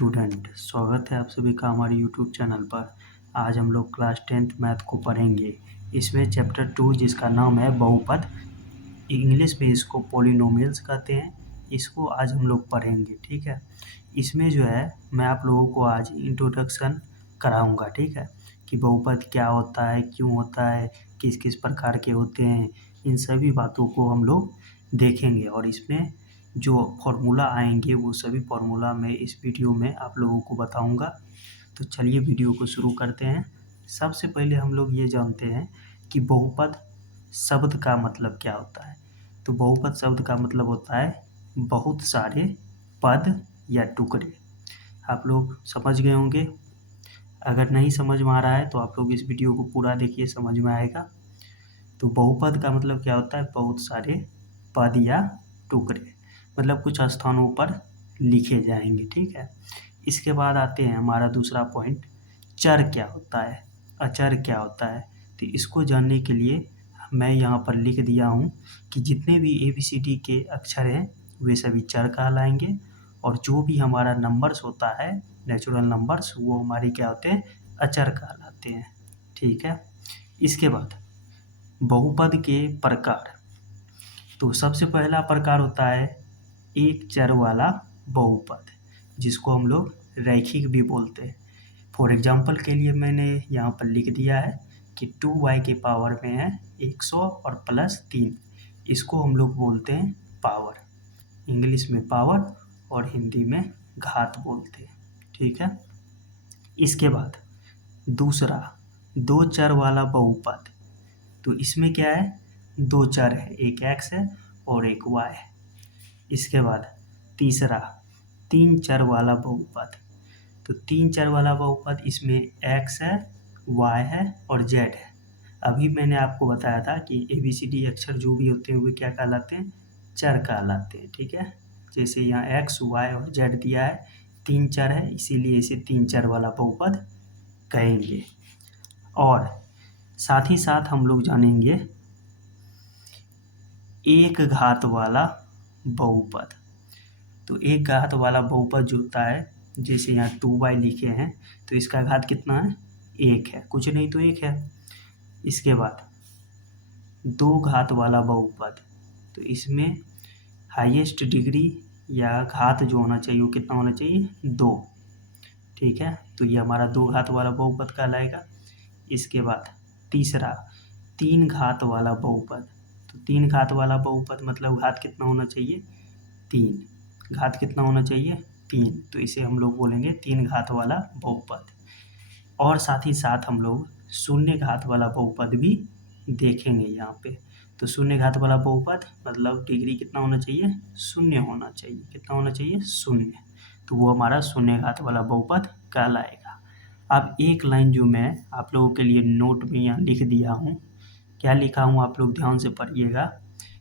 Student, स्वागत है आप सभी का हमारे यूट्यूब चैनल पर। आज हम लोग क्लास 10th मैथ को पढ़ेंगे। इसमें चैप्टर 2 जिसका नाम है बहुपद, इंग्लिश में इसको पॉलिनोमियल्स कहते हैं, इसको आज हम लोग पढ़ेंगे। ठीक है, इसमें जो है मैं आप लोगों को आज इंट्रोडक्शन कराऊंगा। ठीक है, कि बहुपद क्या होता है, क्यों होता है, किस किस प्रकार के होते हैं, इन सभी बातों को हम लोग देखेंगे। और इसमें जो फॉर्मूला आएंगे वो सभी फॉर्मूला मैं इस वीडियो में आप लोगों को बताऊंगा। तो चलिए वीडियो को शुरू करते हैं। सबसे पहले हम लोग ये जानते हैं कि बहुपद शब्द का मतलब क्या होता है। तो बहुपद शब्द का मतलब होता है बहुत सारे पद या टुकड़े। आप लोग समझ गए होंगे। अगर नहीं समझ में आ रहा है तो आप लोग इस वीडियो को पूरा देखिए, समझ में आएगा। तो बहुपद का मतलब क्या होता है, बहुत सारे पद या टुकड़े, मतलब कुछ स्थानों पर लिखे जाएंगे। ठीक है, इसके बाद आते हैं हमारा दूसरा पॉइंट, चर क्या होता है, अचर क्या होता है। तो इसको जानने के लिए मैं यहाँ पर लिख दिया हूँ कि जितने भी ABCD के अक्षर हैं वे सभी चर कहलाएंगे, और जो भी हमारा नंबर्स होता है, नेचुरल नंबर्स, वो हमारे क्या होते हैं, अचर कहलाते हैं। ठीक है, इसके बाद बहुपद के प्रकार। तो सबसे पहला प्रकार होता है एक चर वाला बहुपद, जिसको हम लोग रैखिक भी बोलते हैं। फॉर एग्जांपल के लिए मैंने यहाँ पर लिख दिया है कि 2y के पावर में है 100 और प्लस 3, इसको हम लोग बोलते हैं पावर। इंग्लिश में पावर और हिंदी में घात बोलते हैं। ठीक है, इसके बाद दूसरा दो चर वाला बहुपद। तो इसमें क्या है, दो चर है, एक x है और एक y है। इसके बाद तीसरा तीन चर वाला बहुपद। तो तीन चर वाला बहुपद, इसमें x है, y है और z है। अभी मैंने आपको बताया था कि ABCD अक्षर जो भी होते हैं वे क्या कहलाते हैं, चर कहलाते हैं। ठीक है, जैसे यहाँ x, y और z दिया है, तीन चर है, इसीलिए इसे तीन चर वाला बहुपद कहेंगे। और साथ ही साथ हम लोग जानेंगे एक घात वाला बहुपद। तो एक घात वाला बहुपद जो होता है, जैसे यहाँ 2y लिखे हैं, तो इसका घात कितना है, एक है, कुछ नहीं तो एक है। इसके बाद दो घात वाला बहुपद। तो इसमें हाईएस्ट डिग्री या घात जो होना चाहिए वो कितना होना चाहिए, 2। ठीक है, तो ये हमारा दो घात वाला बहुपद कहलाएगा। इसके बाद तीसरा तीन घात वाला बहुपद। तो तीन घात वाला बहुपद मतलब घात कितना होना चाहिए, 3। घात कितना होना चाहिए, 3, तो इसे हम लोग बोलेंगे तीन घात वाला बहुपद। और साथ ही साथ हम लोग शून्य घात वाला बहुपद भी देखेंगे यहाँ पे। तो शून्य घात वाला बहुपद मतलब डिग्री कितना होना चाहिए, शून्य होना चाहिए। कितना होना चाहिए, शून्य। तो वो हमारा शून्य घात वाला बहुपद कहलाएगा। अब एक लाइन जो मैं आप लोगों के लिए नोट में यहाँ लिख दिया हूँ, क्या लिखा हूँ आप लोग ध्यान से पढ़िएगा,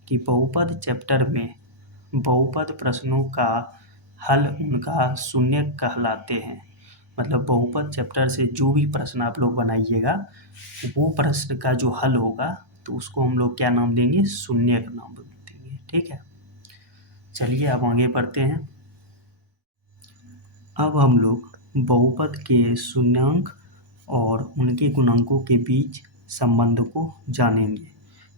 कि बहुपद चैप्टर में बहुपद प्रश्नों का हल उनका शून्य कहलाते हैं। मतलब बहुपद चैप्टर से जो भी प्रश्न आप लोग बनाइएगा, वो प्रश्न का जो हल होगा तो उसको हम लोग क्या नाम देंगे, शून्य का नाम देंगे। ठीक है, चलिए अब आगे बढ़ते हैं। अब हम लोग बहुपद के शून्यांक और उनके गुणांकों के बीच संबंध को जानेंगे।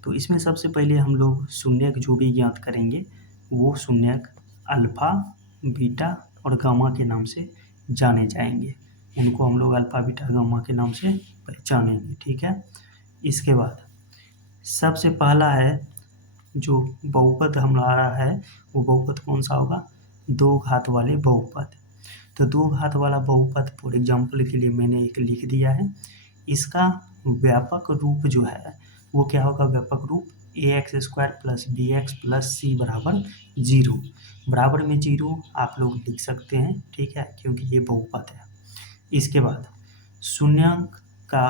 तो इसमें सबसे पहले हम लोग शून्यक जो भी ज्ञात करेंगे वो शून्यक अल्फा, बीटा और गामा के नाम से जाने जाएंगे। उनको हम लोग अल्फा, बीटा, गामा के नाम से पहचानेंगे। ठीक है, इसके बाद सबसे पहला है जो बहुपद हमारा है, वो बहुपद कौन सा होगा, दो घात वाले बहुपद। तो दो घात वाला बहुपद फॉर एग्जाम्पल के लिए मैंने एक लिख दिया है। इसका व्यापक रूप जो है वो क्या होगा, व्यापक रूप ax² + bx + c बराबर 0। बराबर में 0 आप लोग लिख सकते हैं। ठीक है, क्योंकि ये बहुपद है। इसके बाद शून्यांक का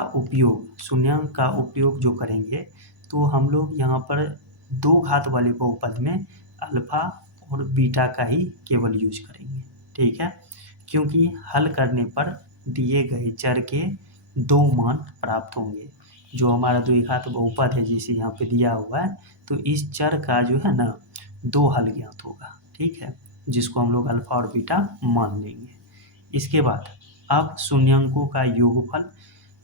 उपयोग जो करेंगे, तो हम लोग यहाँ पर दो घात वाले बहुपद में अल्फा और बीटा का ही केवल यूज करेंगे। ठीक है, क्योंकि हल करने पर दिए गए चर के दो मान प्राप्त होंगे। जो हमारा द्विघात बहुपद है जिसे यहाँ पे दिया हुआ है, तो इस चर का जो है ना, दो हल ज्ञात होगा। ठीक है, जिसको हम लोग अल्फा और बीटा मान लेंगे। इसके बाद अब शून्यांकों का योगफल,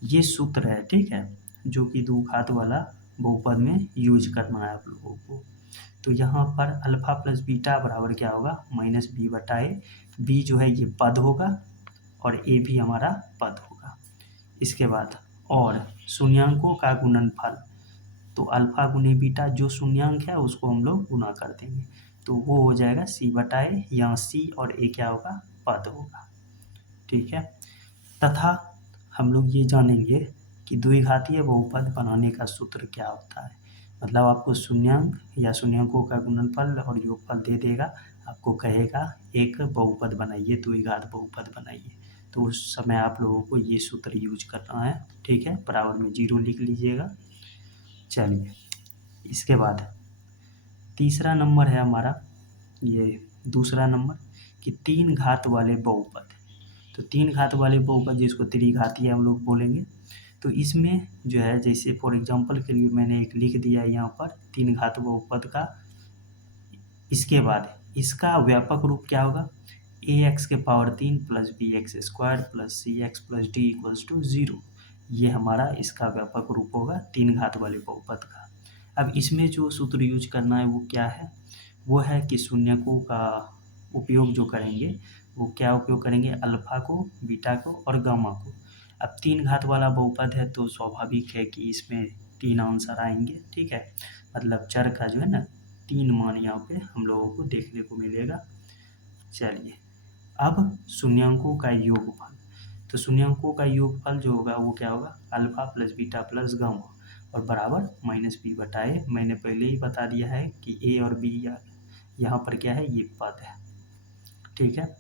ये सूत्र है, ठीक है, जो कि द्विघात वाला बहुपद में यूज करना है आप लोगों को। तो यहाँ पर अल्फा प्लस बीटा बराबर क्या होगा, माइनस बी बटा ए। बी जो है ये पद होगा और ए भी हमारा पद होगा। इसके बाद और शून्यांकों का गुणनफल, तो अल्फा गुने बीटा, जो शून्यांक है उसको हम लोग गुना कर देंगे, तो वो हो जाएगा सी बटा ए। यहाँ सी और ए क्या होगा, पद होगा, ठीक है। तथा हम लोग ये जानेंगे कि द्विघातीय बहुपद बनाने का सूत्र क्या होता है। मतलब आपको शून्यांक या शून्यांकों का गुणनफल और योगफल दे देगा, आपको कहेगा एक बहुपद बनाइए, द्विघात बहुपद बनाइए, तो उस समय आप लोगों को ये सूत्र यूज करना है, ठीक है। बराबर में 0 लिख लीजिएगा। चलिए, इसके बाद तीसरा नंबर है हमारा, ये दूसरा नंबर, कि 3 घात वाले बहुपद। तो 3 घात वाले बहुपद जिसको त्रिघातीय हम लोग बोलेंगे, तो इसमें जो है, जैसे फॉर एग्जांपल के लिए मैंने एक लिख दिया यहाँ पर 3 घात बहुपद का। इसके बाद इसका व्यापक रूप क्या होगा, ax के power 3 plus B X square plus C X plus D equals to 0। ये हमारा इसका व्यापक रूप होगा 3 घात वाले बहुपद का। अब इसमें जो सूत्र यूज करना है वो क्या है, वो है कि शून्यकों का उपयोग जो करेंगे, वो क्या उपयोग करेंगे, अल्फा को, बीटा को और गामा को। अब 3 घात वाला बहुपद है तो स्वाभाविक है कि इसमें 3 आंसर आएंगे, ठीक है। मतलब चर का जो है ना 3 मान यहाँ पे हम लोगों को देखने को मिलेगा। चलिए, अब शून्यांकों का योगफल, तो शून्यांकों का योगफल जो होगा वो क्या होगा, alpha plus beta plus gamma और बराबर माइनस बी बटा ए। मैंने पहले ही बता दिया है कि ए और बी यहाँ पर क्या है, ये पद है, ठीक है।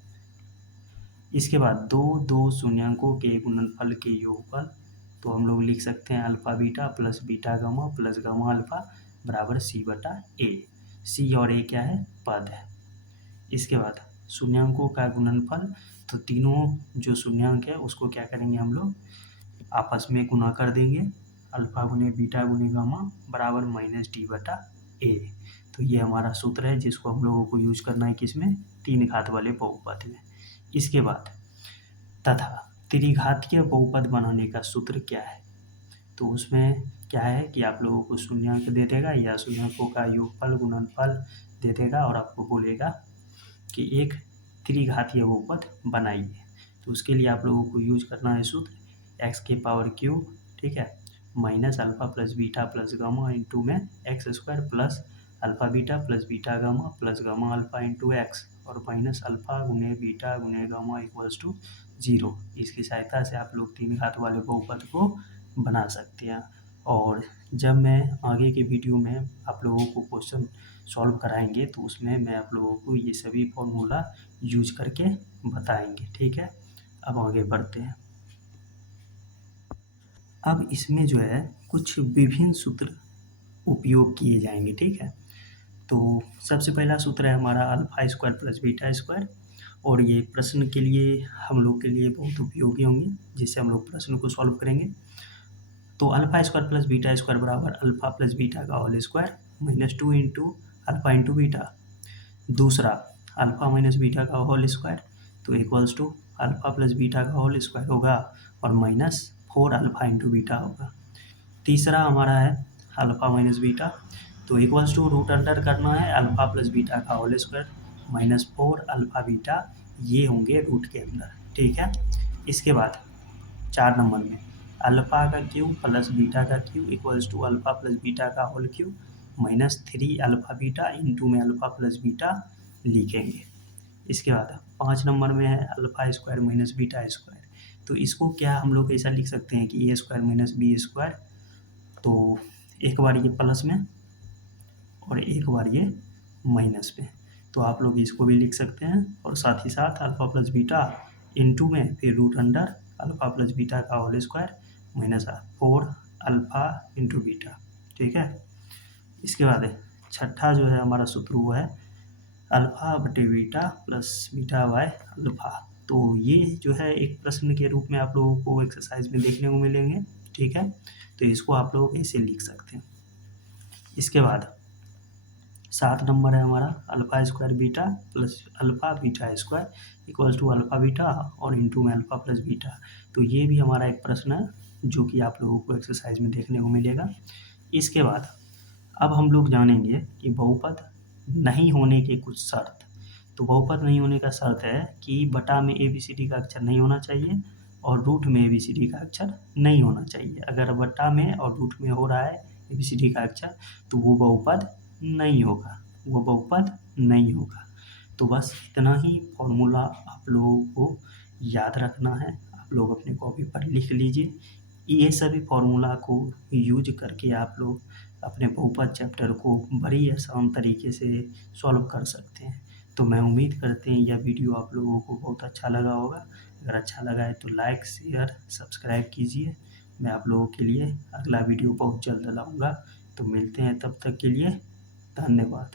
इसके बाद दो शून्यांकों के गुणनफल के योगफल, तो हम लोग लिख सकते हैं alpha beta plus beta gamma plus gamma alpha बराबर सी बटा ए। सी और ए क्या है, पद है। इसके बाद शून्यांकों का गुणनफल, तो तीनों जो शून्यांक है उसको क्या करेंगे, हम लोग आपस में गुना कर देंगे, अल्फा गुने बीटा गुने गामा बराबर माइनस डी बटा ए। तो ये हमारा सूत्र है जिसको हम लोगों को यूज करना है किसमें, 3 घात वाले बहुपद में। इसके बाद तथा त्रिघातीय बहुपद बनाने का सूत्र क्या है, तो उसमें क्या है कि आप लोगों को शून्यांक दे देगा या शून्यांकों का योगफल गुणनफल दे देगा और आपको बोलेगा कि एक त्रिघातीय बहुपद बनाइए। तो उसके लिए आप लोगों को यूज करना है सूत्र एक्स के पावर क्यूब, ठीक है, minus alpha plus beta plus gamma into में x square plus alpha beta plus beta gamma plus gamma alpha into x और माइनस अल्फा गुने बीटा गुने गामा इक्वल्स टू 0। इसकी सहायता से आप लोग 3 घात वाले बहुपद को बना सकते हैं। और जब मैं आगे के वीडियो में आप लोगों को क्वेश्चन सॉल्व कराएंगे तो उसमें मैं आप लोगों को ये सभी फॉर्मूला यूज करके बताएंगे, ठीक है। अब आगे बढ़ते हैं। अब इसमें जो है कुछ विभिन्न सूत्र उपयोग किए जाएंगे, ठीक है। तो सबसे पहला सूत्र है हमारा alpha square plus beta square, और ये प्रश्न के लिए हम लोग के लिए बहुत उपयोगी होंगे, जिससे हम लोग प्रश्न को सॉल्व करेंगे। तो alpha square plus beta square बराबर अल्फा प्लस बीटा का whole square minus 2 into alpha into beta. दूसरा अल्फा माइनस बीटा का होल स्क्वायर, तो equals to alpha plus beta का होल स्क्वायर होगा और माइनस 4 अल्फा इंटू बीटा होगा। तीसरा हमारा है अल्फा माइनस बीटा, तो इक्वल्स टू रूट अंडर करना है अल्फा प्लस बीटा का whole square minus 4 alpha beta, ये होंगे रूट के अंदर, ठीक है। इसके बाद 4 नंबर में अल्फा का क्यूब प्लस बीटा का cube equals to alpha plus beta का whole cube minus 3 alpha beta into में अल्फा प्लस बीटा लिखेंगे। इसके बाद 5 नंबर में है alpha square minus beta square, तो इसको क्या हम लोग ऐसा लिख सकते हैं कि ए स्क्वायर माइनस बी स्क्वायर, तो एक बार ये प्लस में और एक बार ये माइनस में, तो आप लोग इसको भी लिख सकते हैं। और साथ ही साथ अल्फा प्लस बीटा इंटू में फिर root under alpha plus beta का whole square minus 4 alpha into beta, ठीक है। इसके बाद छठा जो है हमारा सूत्र वो है अल्फा बटे beta plus beta by alpha. तो ये जो है एक प्रश्न के रूप में आप लोगों को एक्सरसाइज में देखने को मिलेंगे, ठीक है। तो इसको आप लोग ऐसे लिख सकते हैं। इसके बाद 7 नंबर है हमारा alpha square beta plus alpha beta square equals to alpha beta और इंटू में अल्फ़ा प्लस बीटा। तो ये भी हमारा एक प्रश्न है जो कि आप लोगों को एक्सरसाइज में देखने को मिलेगा। इसके बाद अब हम लोग जानेंगे कि बहुपद नहीं होने के कुछ शर्त। तो बहुपद नहीं होने का शर्त है कि बटा में ABCD का अक्षर नहीं होना चाहिए और रूट में ABCD का अक्षर नहीं होना चाहिए। अगर बटा में और रूट में हो रहा है ABCD का अक्षर तो वो बहुपद नहीं होगा, वो बहुपद नहीं होगा। तो बस इतना ही फॉर्मूला आप लोगों को याद रखना है। आप लोग अपनी कॉपी पर लिख लीजिए। ये सभी फॉर्मूला को यूज करके आप लोग अपने बहुपद चैप्टर को बड़ी आसान तरीके से सॉल्व कर सकते हैं। तो मैं उम्मीद करते हैं यह वीडियो आप लोगों को बहुत अच्छा लगा होगा। अगर अच्छा लगा है तो लाइक शेयर सब्सक्राइब कीजिए। मैं आप लोगों के लिए अगला वीडियो बहुत जल्द लाऊंगा। तो मिलते हैं, तब तक के लिए धन्यवाद।